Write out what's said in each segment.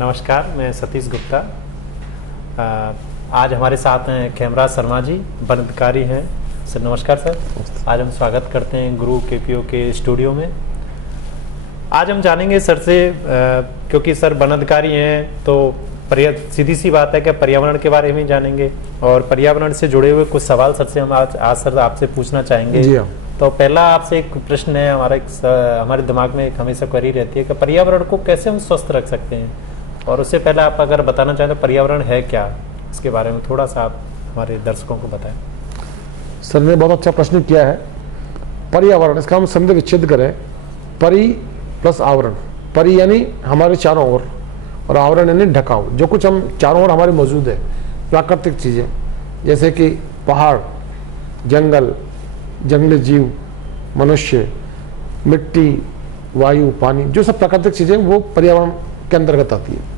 नमस्कार, मैं सतीश गुप्ता। आज हमारे साथ हैं खेमराज शर्मा जी, वन अधिकारी हैं। सर नमस्कार सर। आज हम स्वागत करते हैं गुरु केपीओ के स्टूडियो में। आज हम जानेंगे सर से, क्योंकि सर वन अधिकारी हैं तो सीधी सी बात है कि पर्यावरण के बारे में जानेंगे और पर्यावरण से जुड़े हुए कुछ सवाल सर से हम आज सर आपसे पूछना चाहेंगे। जी हाँ। तो पहला आपसे एक प्रश्न है, हमारे दिमाग में एक हमेशा क्वेरी रहती है कि पर्यावरण को कैसे हम स्वस्थ रख सकते हैं, और उससे पहले आप अगर बताना चाहें तो पर्यावरण है क्या, इसके बारे में थोड़ा सा आप हमारे दर्शकों को बताएं। सर ने बहुत अच्छा प्रश्न किया है। पर्यावरण, इसका हम शब्द विच्छेद करें, परि प्लस आवरण। परि यानी हमारे चारों ओर, और आवरण यानी ढकाव। जो कुछ हम चारों ओर हमारे मौजूद है, प्राकृतिक चीज़ें जैसे कि पहाड़, जंगल, जंगली जीव, मनुष्य, मिट्टी, वायु, पानी, जो सब प्राकृतिक चीज़ें वो पर्यावरण के अंतर्गत आती है।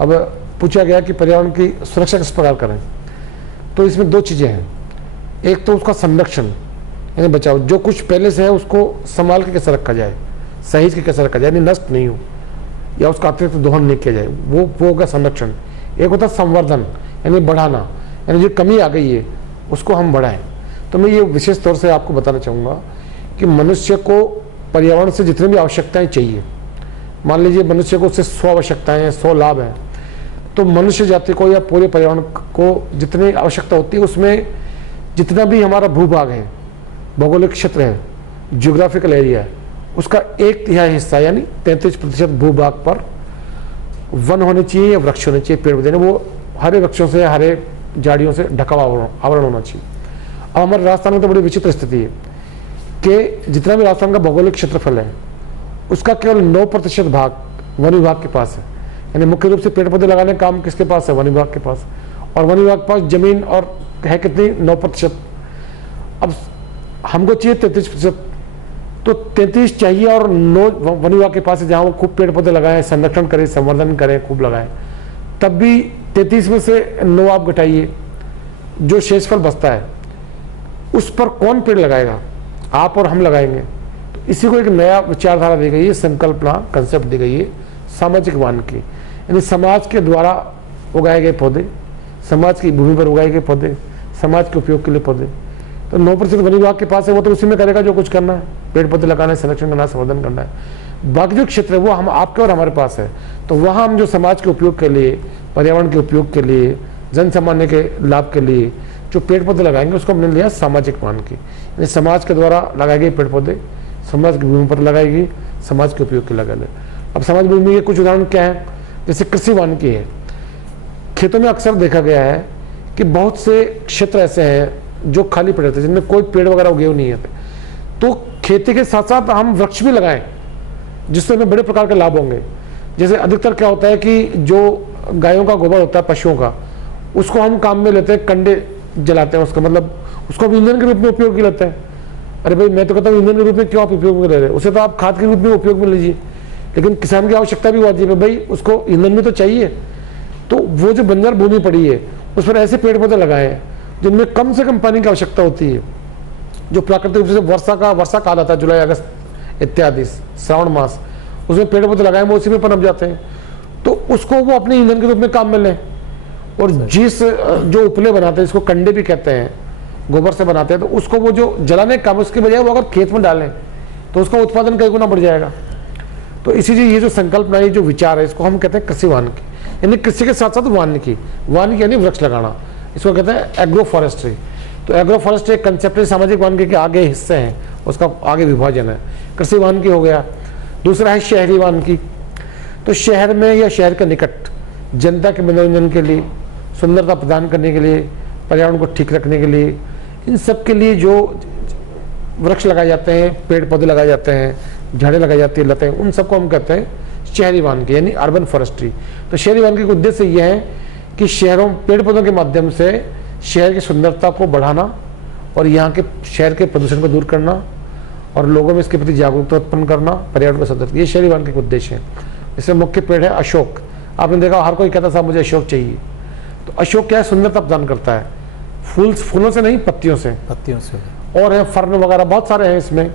अब पूछा गया कि पर्यावरण की सुरक्षा किस प्रकार करें, तो इसमें दो चीज़ें हैं। एक तो उसका संरक्षण यानी बचाव, जो कुछ पहले से है उसको संभाल के कैसे रखा जाए, सही के कैसे रखा जाए, यानी नष्ट नहीं हो या उसका अतिरिक्त दोहन नहीं किया जाए, वो होगा संरक्षण। एक होता है संवर्धन यानी बढ़ाना, यानी जो कमी आ गई है उसको हम बढ़ाएं। तो मैं ये विशेष तौर से आपको बताना चाहूँगा कि मनुष्य को पर्यावरण से जितनी भी आवश्यकताएँ चाहिए, मान लीजिए मनुष्य को उससे 100 आवश्यकताएं हैं, 100 लाभ हैं, तो मनुष्य जाति को या पूरे पर्यावरण को जितनी आवश्यकता होती है उसमें जितना भी हमारा भूभाग है, भौगोलिक क्षेत्र है, जियोग्राफिकल एरिया है, उसका 1/3 हिस्सा यानी 33% भूभाग पर वन होने चाहिए या वृक्ष होने चाहिए, पेड़ पौधे, वो हरे वृक्षों से, हरे झाड़ियों से ढका हुआ आवरण होना चाहिए। अब हमारे राजस्थान में तो बड़ी विचित्र स्थिति है कि जितना भी राजस्थान का भौगोलिक क्षेत्रफल है उसका केवल 9% भाग वन विभाग के पास है। यानी मुख्य रूप से पेड़ पौधे लगाने का काम किसके पास है? वन विभाग के पास। और वन विभाग के पास जमीन और है कितनी? 9%। अब हमको चाहिए 33%, तो 33 चाहिए और 9 वन विभाग के पास है, जहाँ वो खूब पेड़ पौधे लगाएं, संरक्षण करें, संवर्धन करें, खूब लगाएं। तब भी 33 में से 9 आप घटाइए, जो शेषफल बचता है उस पर कौन पेड़ लगाएगा? आप और हम लगाएंगे। इसी को एक नया विचारधारा दी गई है, संकल्पना, कंसेप्ट दी गई है सामाजिक वन की, यानी समाज के द्वारा उगाए गए पौधे, समाज की भूमि पर उगाए गए पौधे, समाज के उपयोग के लिए पौधे। तो 9% वन विभाग के पास है, वो तो उसी में करेगा जो कुछ करना है, पेड़ पौधे लगाना है, संरक्षण करना है, संवर्धन करना है। बाकी जो क्षेत्र है वो हम आपके और हमारे पास है, तो वहाँ हम जो समाज के उपयोग के लिए, पर्यावरण के उपयोग के लिए, जन सामान्य के लाभ के लिए जो पेड़ पौधे लगाएंगे उसको हमने लिया सामाजिक वन की, यानी समाज के द्वारा लगाए गए पेड़ पौधे समाज की भूमि पर लगाएगी, समाज के उपयोग के लगा ले। अब समाज भूमि के कुछ उदाहरण क्या है? जैसे कृषि वानिकी है। खेतों में अक्सर देखा गया है कि बहुत से क्षेत्र ऐसे हैं जो खाली पड़े रहते हैं, जिनमें कोई पेड़ वगैरह उगे नहीं है। तो खेती के साथ साथ हम वृक्ष भी लगाएं, जिससे हमें बड़े प्रकार के लाभ होंगे। जैसे अधिकतर क्या होता है कि जो गायों का गोबर होता है, पशुओं का, उसको हम काम में लेते हैं, कंडे जलाते हैं उसका, मतलब उसको हम ईंधन के रूप में उपयोग लेते हैं। अरे भाई, मैं तो कहता हूँ ईंधन के रूप में क्यों आप उपयोग में ले रहे हैं? उसे तो आप खाद के रूप में उपयोग में लीजिए, लेकिन किसान की आवश्यकता भी वाजिब है भाई, उसको ईंधन भी तो चाहिए। तो वो जो बंजर भूमि पड़ी है उस पर ऐसे पेड़ पौधे लगाए जिनमें कम से कम पानी की आवश्यकता होती है, जो प्राकृतिक रूप से वर्षा काल आता है, जुलाई अगस्त इत्यादि, श्रावण मास, उसमें पेड़ पौधे लगाए, वो उसी में पनप जाते हैं। तो उसको वो अपने ईंधन के रूप में काम में लें। और जिस जो उपले बनाते हैं, इसको कंडे भी कहते हैं, गोबर से बनाते हैं, तो उसको वो जो जलाने का काम, उसके बजाय वो अगर खेत में डालें तो उसका उत्पादन कई गुना बढ़ जाएगा। तो इसीलिए ये जो संकल्पना, ये जो विचार है, इसको हम कहते हैं कृषि वानिकी, यानी कृषि के साथ साथ वानिकी यानी वृक्ष लगाना, इसको कहते हैं एग्रो फॉरेस्ट्री। तो एग्रो फॉरेस्ट्री एक कंसेप्ट है, सामाजिक वानिकी के आगे हिस्से हैं, उसका आगे विभाजन है। कृषि वानिकी हो गया। दूसरा है शहरी वानिकी। तो शहर में या शहर के निकट जनता के मनोरंजन के लिए, सुंदरता प्रदान करने के लिए, पर्यावरण को ठीक रखने के लिए, इन सब के लिए जो वृक्ष लगाए जाते हैं, पेड़ पौधे लगाए जाते हैं, झाड़ें लगाई जाती है, लतें, उन सबको हम कहते हैं शहरी वानिकी यानी अर्बन फॉरेस्ट्री। तो शहरी वानिकी का उद्देश्य यह है कि शहरों, पेड़ पौधों के माध्यम से शहर की सुंदरता को बढ़ाना और यहाँ के शहर के प्रदूषण को दूर करना और लोगों में इसके प्रति जागरूकता उत्पन्न करना, पर्यावरण को संरक्षित, ये शहरी वानिकी का उद्देश्य है। इसमें मुख्य पेड़ है अशोक। आपने देखा हर कोई कहता साहब मुझे अशोक चाहिए। तो अशोक क्या है? सुंदरता प्रदान करता है, फूलों से नहीं, पत्तियों से और है फर्न वगैरह बहुत सारे हैं इसमें।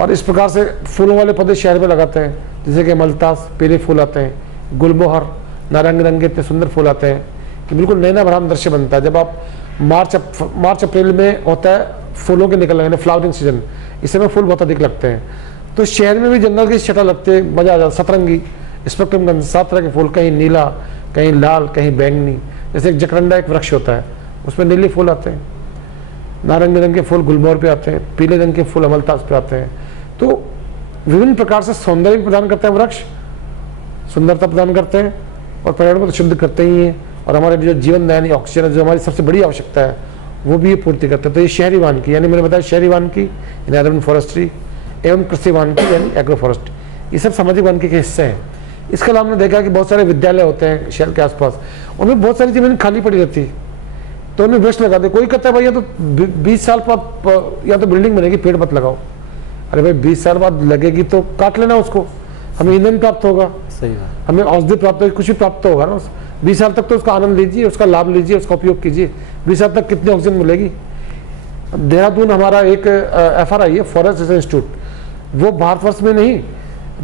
और इस प्रकार से फूलों वाले पौधे शहर में लगाते हैं, जैसे कि मलतास, पीले फूल आते हैं, गुलमोहर, नारंगी रंग के इतने सुंदर फूल आते हैं कि बिल्कुल नैना भरा दृश्य बनता है। जब आप मार्च अप्रैल में होता है फूलों के निकलना, यानी फ्लावरिंग सीजन, इस समय फूल बहुत अधिक लगते हैं। तो शहर में भी जंगल की छटा लगती है, मजा आ जाता है। सतरंगी, स्पेक्ट्रम, 7 तरह के फूल, कहीं नीला, कहीं लाल, कहीं बैंगनी। जैसे एक जकरंडा एक वृक्ष होता है, उसमें नीले फूल आते हैं, नारंगी रंग के फूल गुलमोहर पे आते हैं, पीले रंग के फूल अमलतास पे आते हैं। तो विभिन्न प्रकार से सौंदर्य प्रदान करते हैं वृक्ष, सुंदरता प्रदान करते हैं और पर्यावरण को तो शुद्ध करते ही हैं। और हमारे जो जीवनदायिनी ऑक्सीजन जो हमारी सबसे बड़ी आवश्यकता है वो भी ये पूर्ति करते हैं। तो ये शहरी वानिकी, यानी मैंने बताया शहरी वानिकी यानी अर्बन फॉरेस्ट्री, एवं कृषि वानिकी यानी एग्रो फॉरेस्ट, ये सब सामाजिक वानिकी के हिस्से हैं। इसके अलावा हमने देखा कि बहुत सारे विद्यालय होते हैं शहर के आसपास, उनमें बहुत सारी जमीन खाली पड़ी रहती है, तो उन्हें वृक्ष लगा दे। कोई कहता है भैया तो 20 साल बाद या तो बिल्डिंग बनेगी, पेड़ मत लगाओ। अरे भाई 20 साल बाद लगेगी तो काट लेना उसको, हमें ईंधन प्राप्त होगा, सही बात, हमें औषधि प्राप्त होगी, कुछ भी प्राप्त होगा ना। 20 साल तक तो उसका आनंद लीजिए, उसका लाभ लीजिए, उसका उपयोग कीजिए। 20 साल तक कितनी ऑक्सीजन मिलेगी। देहरादून हमारा एक FRI है, फॉरेस्ट रिसर्च इंस्टीट्यूट, वो भारतवर्ष में नहीं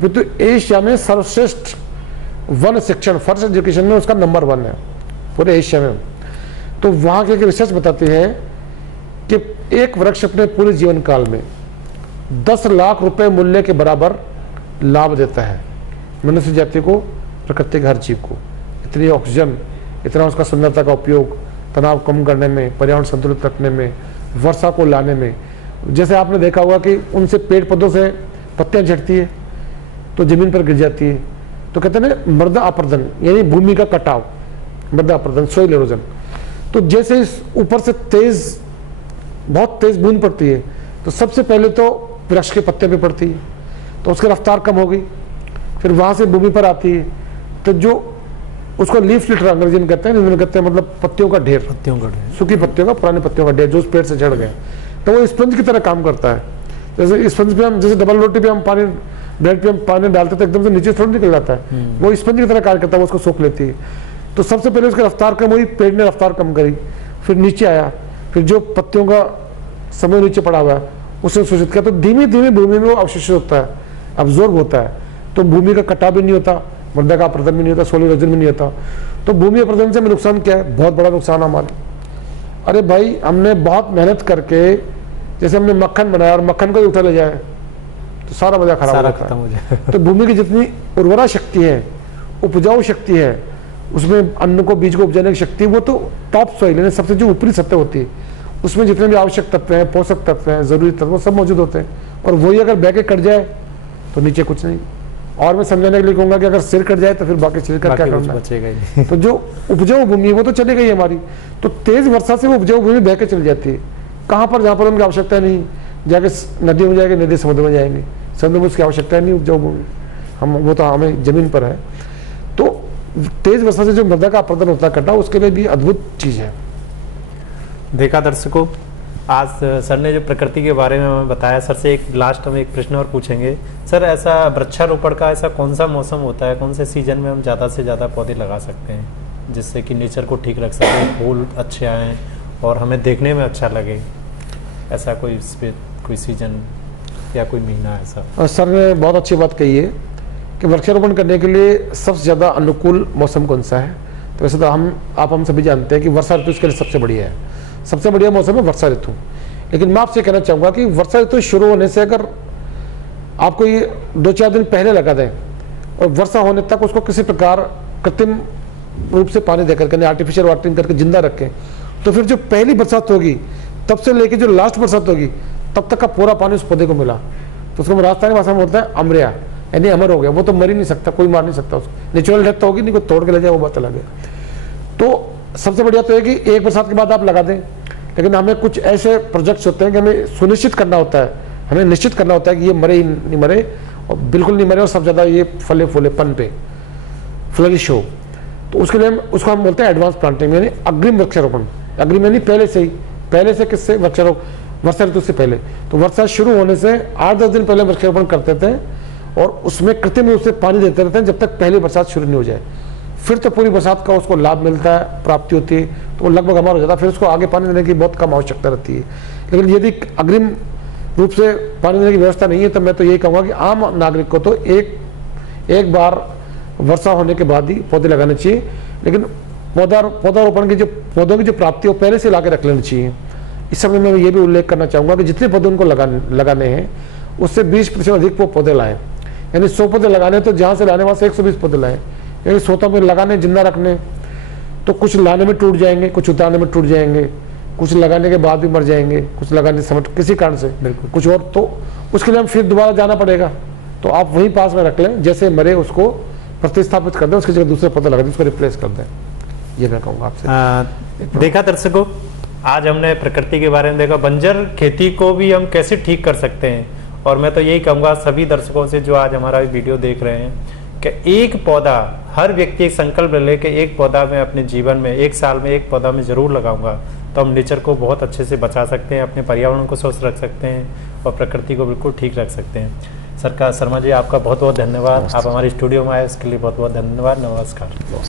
तो एशिया में सर्वश्रेष्ठ वन शिक्षण फॉरेस्ट एजुकेशन में उसका नंबर 1 है पूरे एशिया में। तो वहाँ की रिसर्च बताती है कि एक वृक्ष अपने पूरे जीवन काल में 10 लाख रुपए मूल्य के बराबर लाभ देता है मनुष्य जाति को, प्रकृति के हर जीव को। इतनी ऑक्सीजन, इतना उसका सुंदरता का उपयोग, तनाव कम करने में, पर्यावरण संतुलित रखने में, वर्षा को लाने में। जैसे आपने देखा होगा कि उनसे पेड़ पौधों से पत्तियां झड़ती है तो जमीन पर गिर जाती है, तो कहते हैं ना मृदा अपरदन, यानी भूमि का कटाव, मृदा अपरदन, सोइल इरोजन। तो जैसे इस ऊपर से बहुत तेज बूंद पड़ती है तो सबसे पहले तो वृक्ष के पत्ते पे पड़ती है, तो उसकी रफ्तार कम हो गई, फिर वहां से भूमि पर आती है, तो जो उसको लीफ लिटर अंग्रेजी में कहते हैं, मतलब पत्तियों का ढेर, सूखी पत्तियों का, पुराने पत्तियों का ढेर जो उस पेड़ से झड़ गए, तो वो स्पंज की तरह काम करता है। जैसे स्पंज पे हम, जैसे डबल रोटी पे हम पानी, ब्रेड पे हम पानी डालते तो एकदम से नीचे थोड़ा निकल जाता है, वो स्पंज की तरह कार्य करता है, वो उसको सोख लेती है। तो सबसे पहले उसकी रफ्तार कम हुई, पेड़ ने रफ्तार कम करी, फिर नीचे आया, फिर जो पत्तियों का समय नीचे पड़ा हुआ है उसे शोषित किया, तो धीमे धीमे भूमि में वो अवशोषित होता है, अब्जॉर्ब होता है, तो भूमि का कटाव भी नहीं होता, मृदा का अपरदन भी नहीं होता, सोइल इरोजन भी नहीं होता। तो भूमि अपरदन से हमें नुकसान क्या है? बहुत बड़ा नुकसान हमारा। अरे भाई हमने बहुत मेहनत करके, जैसे हमने मक्खन बनाया और मक्खन को उठा ले जाए तो सारा मजा खराब हो जाता है। तो भूमि की जितनी उर्वरा शक्ति है, उपजाऊ शक्ति है, उसमें अन्न को, बीज को उपजाने की शक्ति, वो तो टॉप सॉइल यानी सबसे जो ऊपरी सतह होती है, उसमें जितने भी आवश्यक तत्व हैं, पोषक तत्व हैं, जरूरी तत्व, वो सब मौजूद होते हैं। और वही अगर बह के कट जाए तो नीचे कुछ नहीं। और मैं समझाने के लिए कहूंगा कि अगर सिर कट जाए तो फिर बाकी शरीर का क्या करना है। तो जो उपजाऊ भूमि है वो तो चली गई हमारी, तो तेज वर्षा से वो उपजाऊ भूमि बह के चली जाती है। कहाँ पर? जहाँ पर उनकी आवश्यकता नहीं, जाके नदियों में जाएंगे, नदी समुद्र में जाएंगे, समुद्र में उसकी आवश्यकता नहीं उपजाऊ भूमि, हम वो तो हमें जमीन पर है। तो तेज वर्षा से जो मृदा का अपरदन होता है, कटा, उसके लिए भी अद्भुत चीज है। देखा दर्शकों, आज सर ने जो प्रकृति के बारे में हमें बताया, सर से एक लास्ट हम एक प्रश्न और पूछेंगे। सर, ऐसा वृक्षारोपण का ऐसा कौन सा मौसम होता है, कौन से सीजन में हम ज़्यादा से ज़्यादा पौधे लगा सकते हैं जिससे कि नेचर को ठीक रख सकें, फूल अच्छे आएँ और हमें देखने में अच्छा लगे? ऐसा कोई सीजन या कोई महीना ऐसा? सर ने बहुत अच्छी बात कही है कि वृक्षारोपण करने के लिए सबसे ज़्यादा अनुकूल मौसम कौन सा है। तो वैसे तो हम सभी जानते हैं कि वर्षा ऋतु इसके लिए सबसे बढ़िया है, सबसे बढ़िया मौसम है वर्षा ऋतु। लेकिन मैं आपसे कहना चाहूँगा कि वर्षा ऋतु शुरू होने से अगर आपको ये 2-4 दिन पहले लगा दें और वर्षा होने तक उसको किसी प्रकार कृत्रिम रूप से पानी देकर के, आर्टिफिशियल वाटरिंग करके जिंदा रखें, तो फिर जो पहली बरसात होगी तब से लेके जो लास्ट बरसात होगी तब तक का पूरा पानी उस पौधे को मिला, तो उसको राजस्थानी भाषा में बोलते हैं अमरिया, यानी अमर हो गया। वो तो मर ही नहीं सकता, कोई मार नहीं सकता उसको, नेचुरल डेथ तो होगी नहीं, कोई तोड़ के ले जाए वो बात अलग है। तो सबसे बढ़िया तो है कि एक बरसात के बाद आप लगा दें। लेकिन हमें कुछ ऐसे प्रोजेक्ट्स होते हैं कि हमें सुनिश्चित करना होता है, हमें निश्चित करना होता है कि ये मरे ही नहीं मरे, और बिल्कुल नहीं मरे, और सब ज़्यादा ये फले फूले पन पे फ्लरिश हो। तो उसके लिए उसको हम बोलते हैं एडवांस प्लांटिंग, यानी अग्रिम वृक्षारोपण। अग्रिम यानी पहले से किससे? वृक्षारोपण, वर्षा ऋतु से पहले। तो वर्षा शुरू होने से 8-10 दिन पहले वृक्षारोपण करते थे और उसमें कृत्रिम रूप से पानी देते रहते हैं जब तक पहली बरसात शुरू नहीं हो जाए। फिर तो पूरी बरसात का उसको लाभ मिलता है, प्राप्ति होती है, तो वो लगभग हमारा हो जाता है। फिर उसको आगे पानी देने की बहुत कम आवश्यकता रहती है। लेकिन यदि अग्रिम रूप से पानी देने की व्यवस्था नहीं है तो मैं तो यही कहूँगा कि आम नागरिक को तो एक बार वर्षा होने के बाद ही पौधे लगाने चाहिए। लेकिन पौधारोपण की जो पौधों की जो प्राप्ति है वो पहले से ला के रख लेनी चाहिए। इस समय में ये भी उल्लेख करना चाहूँगा कि जितने पौधे उनको लगाने हैं उससे 20% अधिक वो पौधे लाएँ। यानी 100 पौधे लगाने तो जहाँ से लाने वहाँ से 120 पौधे लाएँ। यानी 100 में लगाने जिंदा रखने तो कुछ लाने में टूट जाएंगे, कुछ उतारने में टूट जाएंगे, कुछ लगाने के बाद भी मर जाएंगे, कुछ लगाने समय किसी कारण से कुछ और, तो उसके लिए हम फिर दोबारा जाना पड़ेगा। तो आप वहीं पास में रख लें, जैसे मरे उसको प्रतिस्थापित कर दें, उसकी जगह दूसरे पौधे लगा दें, उसको रिप्लेस कर दें। ये मैं कहूँगा आपसे। देखा दर्शकों, आज हमने प्रकृति के बारे में देखा, बंजर खेती को भी हम कैसे ठीक कर सकते हैं। और मैं तो यही कहूँगा सभी दर्शकों से जो आज हमारा वीडियो देख रहे हैं कि एक पौधा, हर व्यक्ति एक संकल्प ले के एक पौधा मैं अपने जीवन में 1 साल में एक पौधा मैं जरूर लगाऊंगा, तो हम नेचर को बहुत अच्छे से बचा सकते हैं, अपने पर्यावरण को स्वस्थ रख सकते हैं और प्रकृति को बिल्कुल ठीक रख सकते हैं। शर्मा जी, आपका बहुत बहुत धन्यवाद। आप हमारे स्टूडियो में आए उसके लिए बहुत बहुत धन्यवाद। नमस्कार।